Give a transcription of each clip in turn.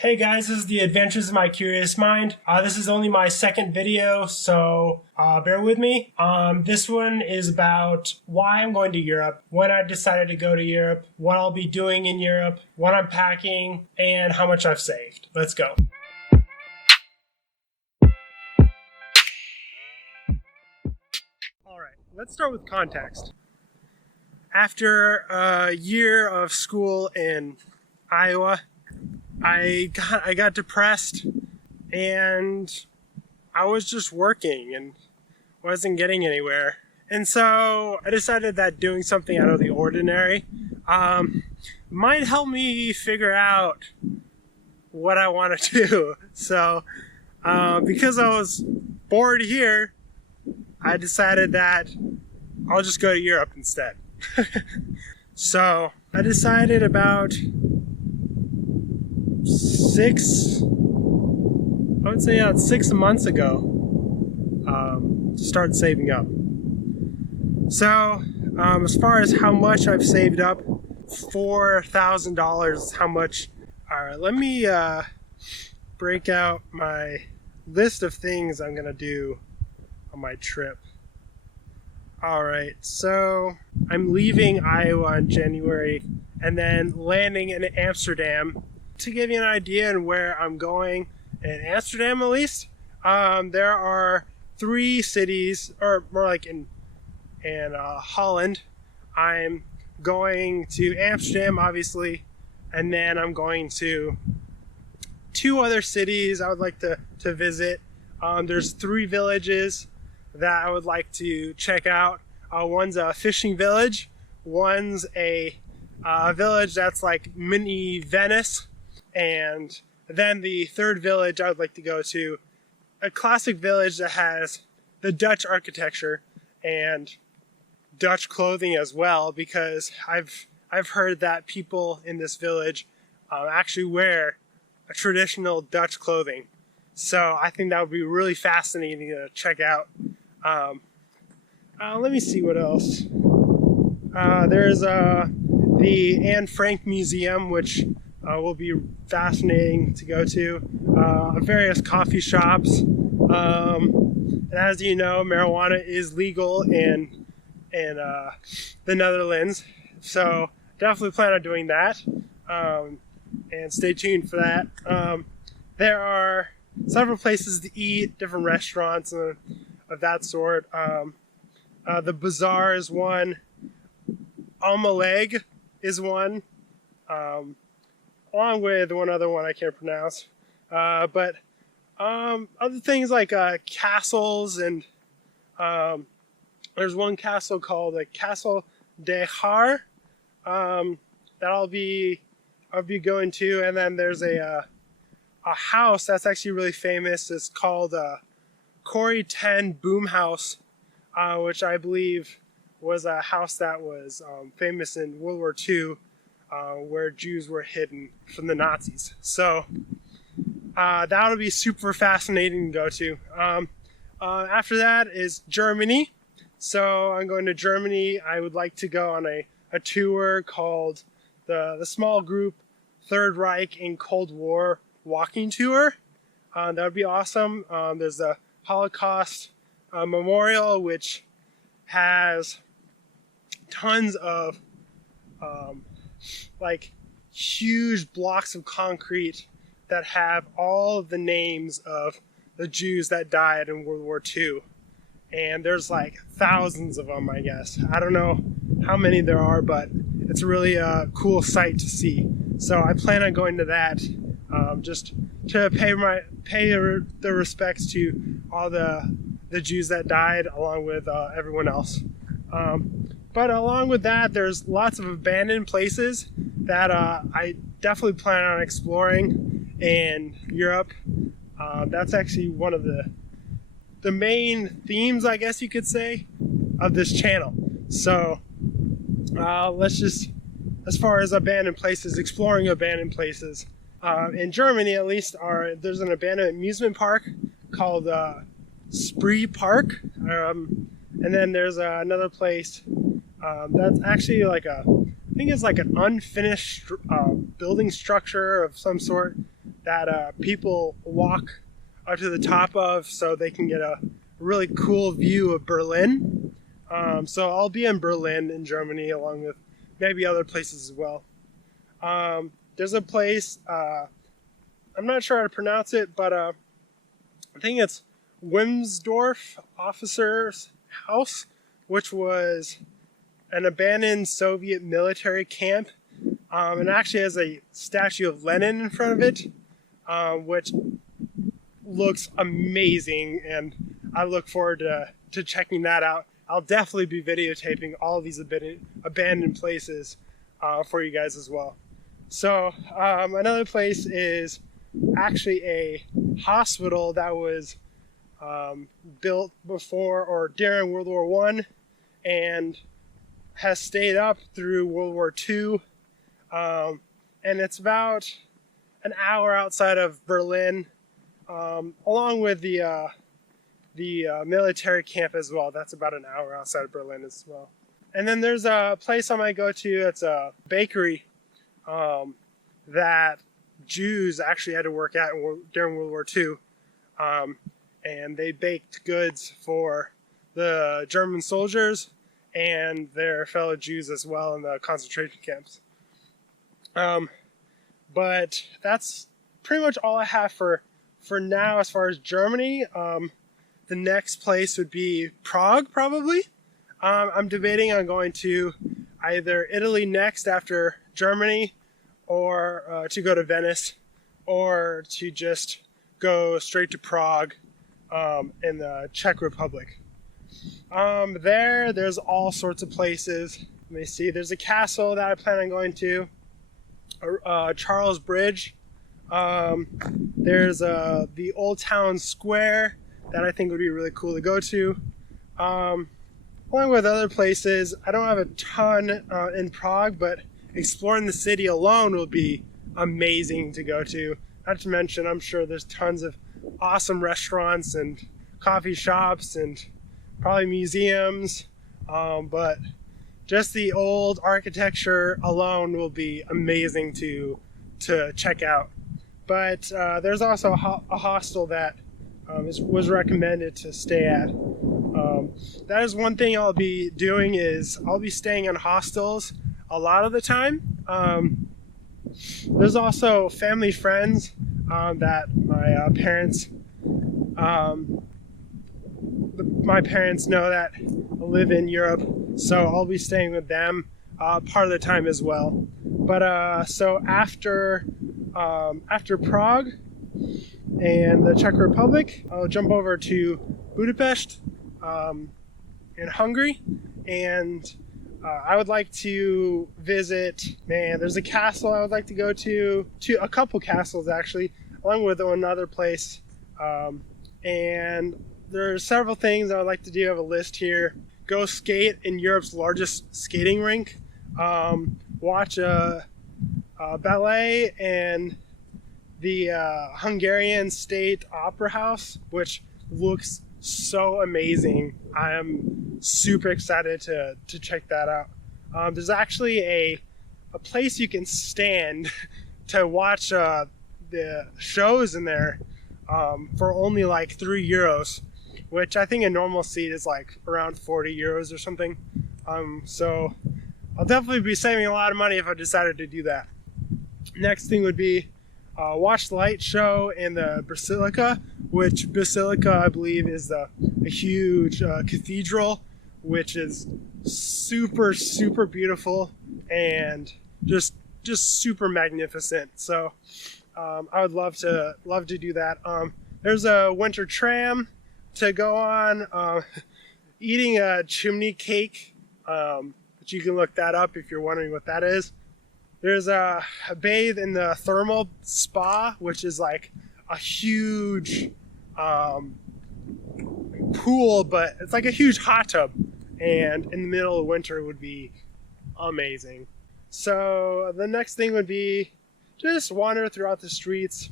Hey guys, this is the Adventures of My Curious Mind. This is only my second video, so bear with me. This one is about why I'm going to Europe, when I decided to go to Europe, what I'll be doing in Europe, what I'm packing, and how much I've saved. Let's go. Alright, let's start with context. After a year of school in Iowa, I got depressed and I was just working and wasn't getting anywhere. And so I decided that doing something out of the ordinary might help me figure out what I want to do. So because I was bored here, I decided that I'll just go to Europe instead. So I decided about 6 months ago to start saving up. So as far as how much I've saved up, $4,000 how much. Alright, let me break out my list of things I'm gonna do on my trip. Alright, so I'm leaving Iowa in January and then landing in Amsterdam. To give you an idea on where I'm going, in Amsterdam at least, there are 3 cities, or more like in Holland. I'm going to Amsterdam, obviously, and then I'm going to 2 other cities I would like to visit. There's 3 villages that I would like to check out. One's a fishing village, one's a village that's like mini Venice, and then the 3rd village I would like to go to, a classic village that has the Dutch architecture and Dutch clothing as well, because I've heard that people in this village actually wear a traditional Dutch clothing. So I think that would be really fascinating to check out. Let me see what else. There's the Anne Frank Museum, which will be fascinating to go to. Various coffee shops. And as you know, marijuana is legal in the Netherlands. So definitely plan on doing that. And stay tuned for that. There are several places to eat, different restaurants of that sort. The Bazaar is one. Almaleg is one. Along with one other one I can't pronounce. But other things like castles, and there's one castle called the Castle de Haar that I'll be going to, and then there's a house that's actually really famous. It's called Corrie ten Boom House, which I believe was a house that was famous in World War II, where Jews were hidden from the Nazis. So that'll be super fascinating to go to. After that is Germany. So I'm going to Germany. I would like to go on a tour called the Small Group Third Reich in Cold War Walking Tour. That would be awesome. There's the Holocaust Memorial, which has tons of like huge blocks of concrete that have all of the names of the Jews that died in World War II. And there's like thousands of them, I guess. I don't know how many there are, but it's really a cool sight to see. So I plan on going to that, just to pay the respects to all the Jews that died, along with everyone else. But along with that, there's lots of abandoned places that I definitely plan on exploring in Europe. That's actually one of the main themes, I guess you could say, of this channel. So let's just, as far as abandoned places, exploring abandoned places. In Germany, at least, there's an abandoned amusement park called Spree Park. And then there's another place that's actually like I think it's like an unfinished building structure of some sort that people walk up to the top of so they can get a really cool view of Berlin. So I'll be in Berlin in Germany along with maybe other places as well. There's a place, I'm not sure how to pronounce it, but I think it's Wimsdorf Officer's House, which was an abandoned Soviet military camp. And actually has a statue of Lenin in front of it, which looks amazing, and I look forward to checking that out. I'll definitely be videotaping all of these abandoned places for you guys as well. So another place is actually a hospital that was built before or during World War I and has stayed up through World War II. And it's about an hour outside of Berlin, along with the military camp as well. That's about an hour outside of Berlin as well. And then there's a place I might go to. It's a bakery that Jews actually had to work at during World War II. And they baked goods for the German soldiers and their fellow Jews as well in the concentration camps. But that's pretty much all I have for now as far as Germany. The next place would be Prague, probably. I'm debating on going to either Italy next after Germany, or to go to Venice, or to just go straight to Prague in the Czech Republic. There's all sorts of places. Let me see. There's a castle that I plan on going to. Charles Bridge. There's the Old Town Square that I think would be really cool to go to. Along with other places, I don't have a ton in Prague, but exploring the city alone will be amazing to go to. Not to mention, I'm sure there's tons of awesome restaurants and coffee shops and probably museums, but just the old architecture alone will be amazing to check out. But there's also a hostel that was recommended to stay at. That is one thing I'll be doing, is I'll be staying in hostels a lot of the time. There's also family friends that my parents know that live in Europe, so I'll be staying with them part of the time as well. But so after Prague and the Czech Republic, I'll jump over to Budapest in Hungary, and I would like to visit, there's a castle I would like to go to a couple castles actually, along with another place, and there are several things I would like to do. I have a list here. Go skate in Europe's largest skating rink, watch a ballet in the Hungarian State Opera House, which looks so amazing. I am super excited to check that out. There's actually a place you can stand to watch the shows in there for only like €3, which I think a normal seat is like around €40 or something. So I'll definitely be saving a lot of money if I decided to do that. Next thing would be watch the light show in the Basilica, which Basilica I believe is a huge cathedral, which is super, super beautiful and just super magnificent. So I would love to do that. There's a winter tram to go on, eating a chimney cake, but you can look that up if you're wondering what that is. There's a bathe in the thermal spa, which is like a huge pool, but it's like a huge hot tub, and in the middle of winter would be amazing. So the next thing would be just wander throughout the streets,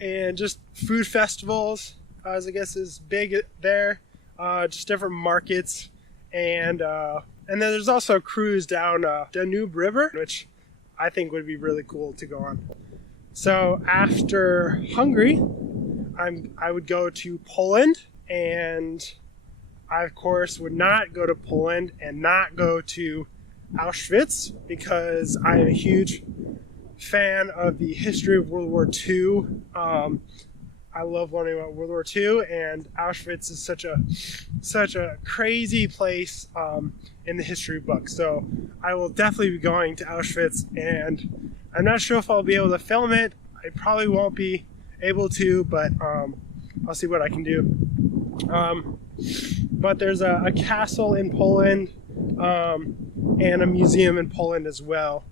and just food festivals, as I guess is big there, just different markets, and then there's also a cruise down Danube River, which I think would be really cool to go on. So after Hungary, I would go to Poland, and I of course would not go to Poland and not go to Auschwitz, because I am a huge fan of the history of World War II. I love learning about World War II, and Auschwitz is such a crazy place in the history book. So I will definitely be going to Auschwitz, and I'm not sure if I'll be able to film it. I probably won't be able to, but I'll see what I can do. But there's a castle in Poland and a museum in Poland as well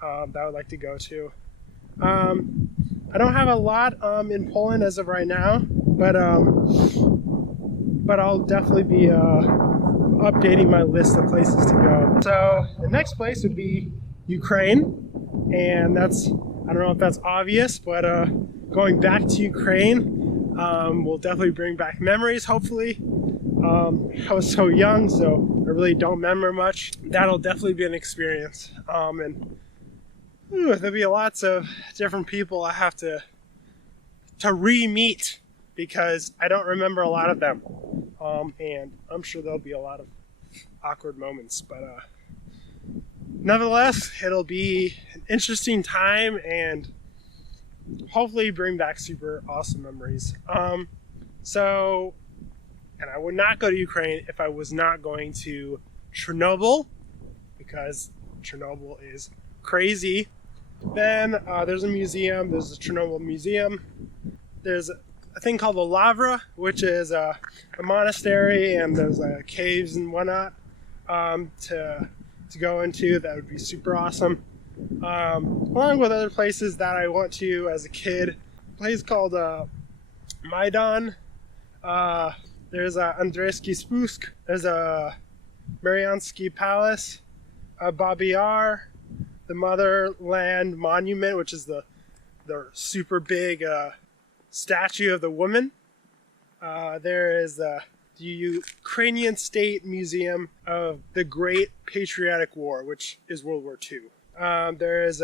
that I would like to go to. I don't have a lot in Poland as of right now, but I'll definitely be updating my list of places to go. So the next place would be Ukraine, and that's, I don't know if that's obvious, but going back to Ukraine will definitely bring back memories, hopefully. I was so young, so I really don't remember much. That'll definitely be an experience. There'll be lots of different people I have to re-meet, because I don't remember a lot of them. And I'm sure there'll be a lot of awkward moments, but nevertheless, it'll be an interesting time and hopefully bring back super awesome memories. And I would not go to Ukraine if I was not going to Chernobyl, because Chernobyl is crazy. Then there's a museum. There's the Chernobyl Museum. There's a thing called the Lavra, which is a monastery, and there's caves and whatnot to go into. That would be super awesome. Along with other places that I went to as a kid. A place called Maidan. There's a Andreyski Spusk. There's a Mariansky Palace. Babi Yar. The Motherland Monument, which is the super big statue of the woman. There is the Ukrainian State Museum of the Great Patriotic War, which is World War II. There is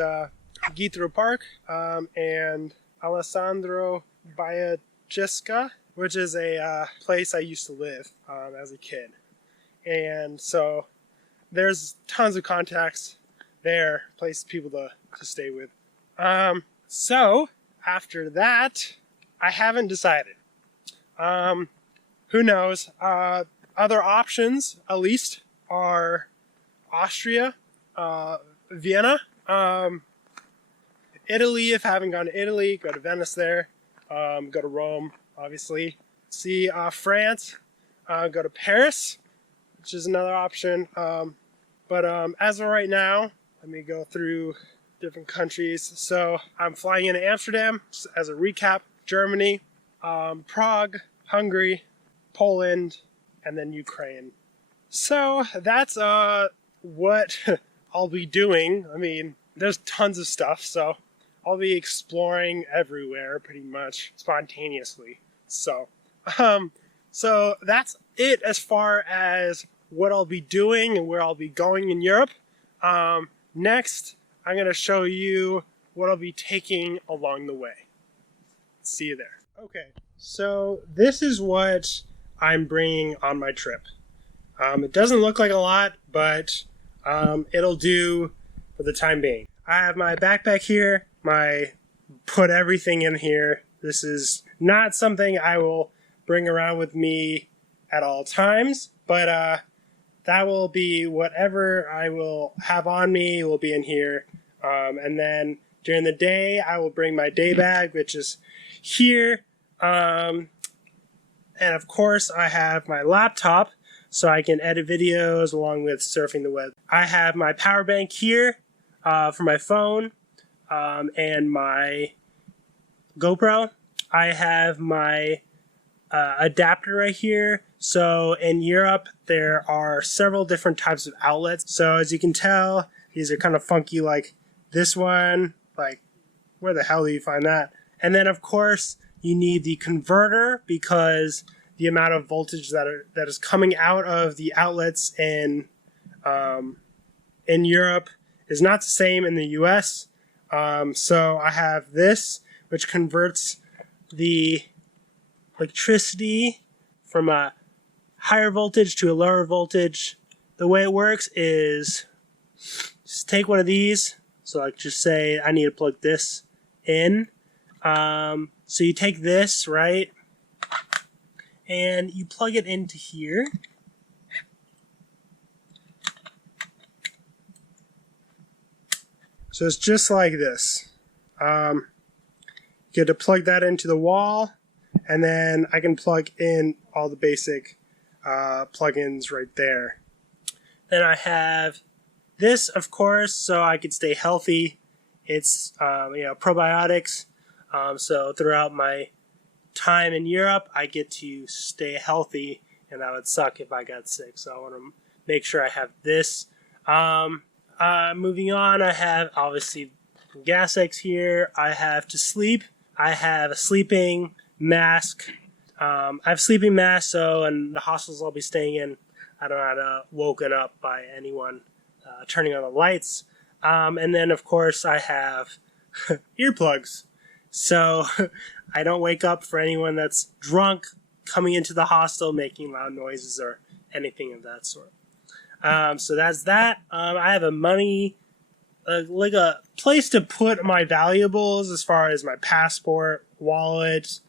Gitro Park and Alessandro Biacheska, which is a place I used to live as a kid. And so there's tons of contacts there, place people to stay with. So after that, I haven't decided. Who knows? Other options, at least, are Austria, Vienna, Italy. If I haven't gone to Italy, go to Venice there. Go to Rome, obviously. See France. Go to Paris, which is another option. But as of right now, let me go through different countries. So I'm flying into Amsterdam, as a recap: Germany, Prague, Hungary, Poland, and then Ukraine. So that's what I'll be doing. I mean, there's tons of stuff, so I'll be exploring everywhere pretty much spontaneously. So that's it as far as what I'll be doing and where I'll be going in Europe. Next, I'm going to show you what I'll be taking along the way. See you there. Okay, so this is what I'm bringing on my trip. It doesn't look like a lot, but it'll do for the time being. I have my backpack here, put everything in here. This is not something I will bring around with me at all times, but that will be whatever I will have on me will be in here. And then during the day, I will bring my day bag, which is here. And of course, I have my laptop, so I can edit videos along with surfing the web. I have my power bank here for my phone and my GoPro. I have my adapter right here. So in Europe, there are several different types of outlets. So as you can tell, these are kind of funky, like this one. Like, where the hell do you find that? And then, of course, you need the converter, because the amount of voltage that is coming out of the outlets in Europe is not the same in the US. So I have this, which converts the electricity from a higher voltage to a lower voltage. The way it works is just take one of these. So like just say I need to plug this in. So you take this, right, and you plug it into here. So it's just like this. You get to plug that into the wall, and then I can plug in all the basic plugins right there. Then I have this, of course, so I can stay healthy. It's probiotics. So throughout my time in Europe, I get to stay healthy, and that would suck if I got sick. So I want to make sure I have this. Moving on, I have obviously gas X here. I have to sleep. I have a sleeping mask. I have sleeping mask, so in the hostels I'll be staying in, I don't get woken up by anyone turning on the lights. And then, of course, I have earplugs. So I don't wake up for anyone that's drunk coming into the hostel making loud noises or anything of that sort. So that's that. I have a place to put my valuables as far as my passport, wallet,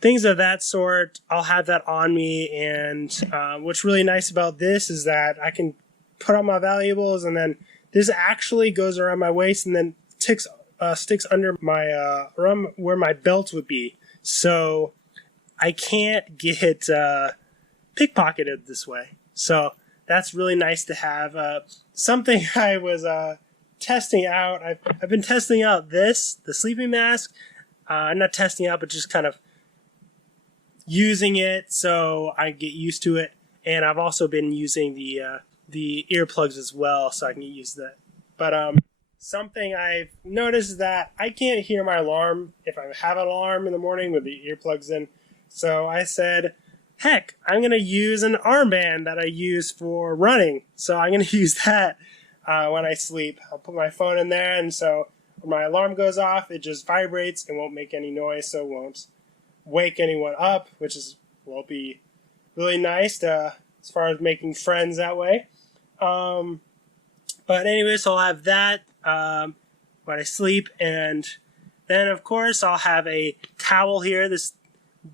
things of that sort. I'll have that on me, and what's really nice about this is that I can put on my valuables, and then this actually goes around my waist and then sticks under my around where my belt would be, so I can't get pickpocketed this way. So that's really nice to have. Something I was testing out. I've been testing out the sleeping mask. Not testing out, but just kind of using it so I get used to it. And I've also been using the earplugs as well, so I can get used to that. But something I've noticed is that I can't hear my alarm if I have an alarm in the morning with the earplugs in. So I said, heck, I'm going to use an armband that I use for running. So I'm going to use that when I sleep. I'll put my phone in there, and so when my alarm goes off, it just vibrates and won't make any noise, so it won't wake anyone up, which will be really nice as far as making friends that way. But anyway, so I'll have that when I sleep, and then of course I'll have a towel here. This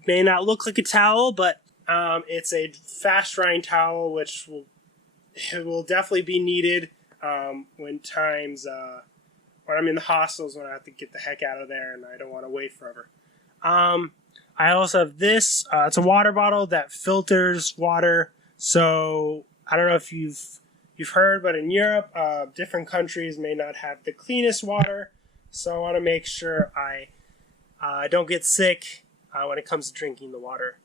may not look like a towel, but it's a fast drying towel, which will definitely be needed when I'm in the hostels, when I have to get the heck out of there and I don't want to wait forever. I also have this. It's a water bottle that filters water. So I don't know if you've heard, but in Europe, different countries may not have the cleanest water. So I want to make sure I don't get sick when it comes to drinking the water.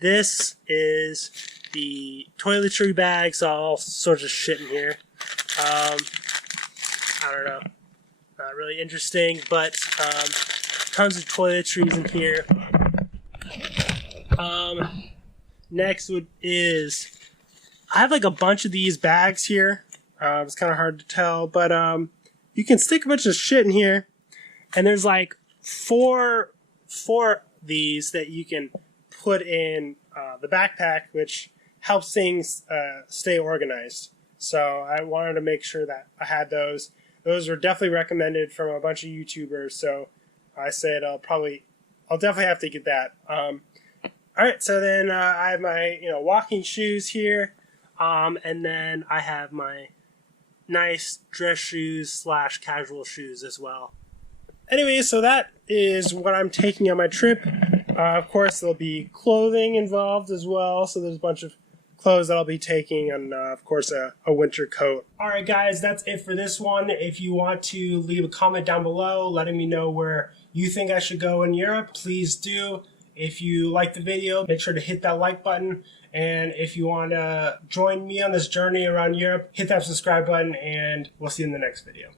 This is the toiletry bag, so all sorts of shit in here. I don't know. Not really interesting, but tons of toiletries in here. Next is I have like a bunch of these bags here. It's kind of hard to tell, but you can stick a bunch of shit in here, and there's like four of these that you can put in the backpack, which helps things stay organized. So I wanted to make sure that I had those. Those were definitely recommended from a bunch of YouTubers, so I said I'll definitely have to get that. All right, so then I have my walking shoes here, and then I have my nice dress shoes / casual shoes as well. Anyway, so that is what I'm taking on my trip. Of course, there'll be clothing involved as well, so there's a bunch of clothes that I'll be taking, and of course a winter coat. Alright guys, that's it for this one. If you want to leave a comment down below letting me know where you think I should go in Europe, please do. If you like the video, make sure to hit that like button, and if you want to join me on this journey around Europe, hit that subscribe button, and we'll see you in the next video.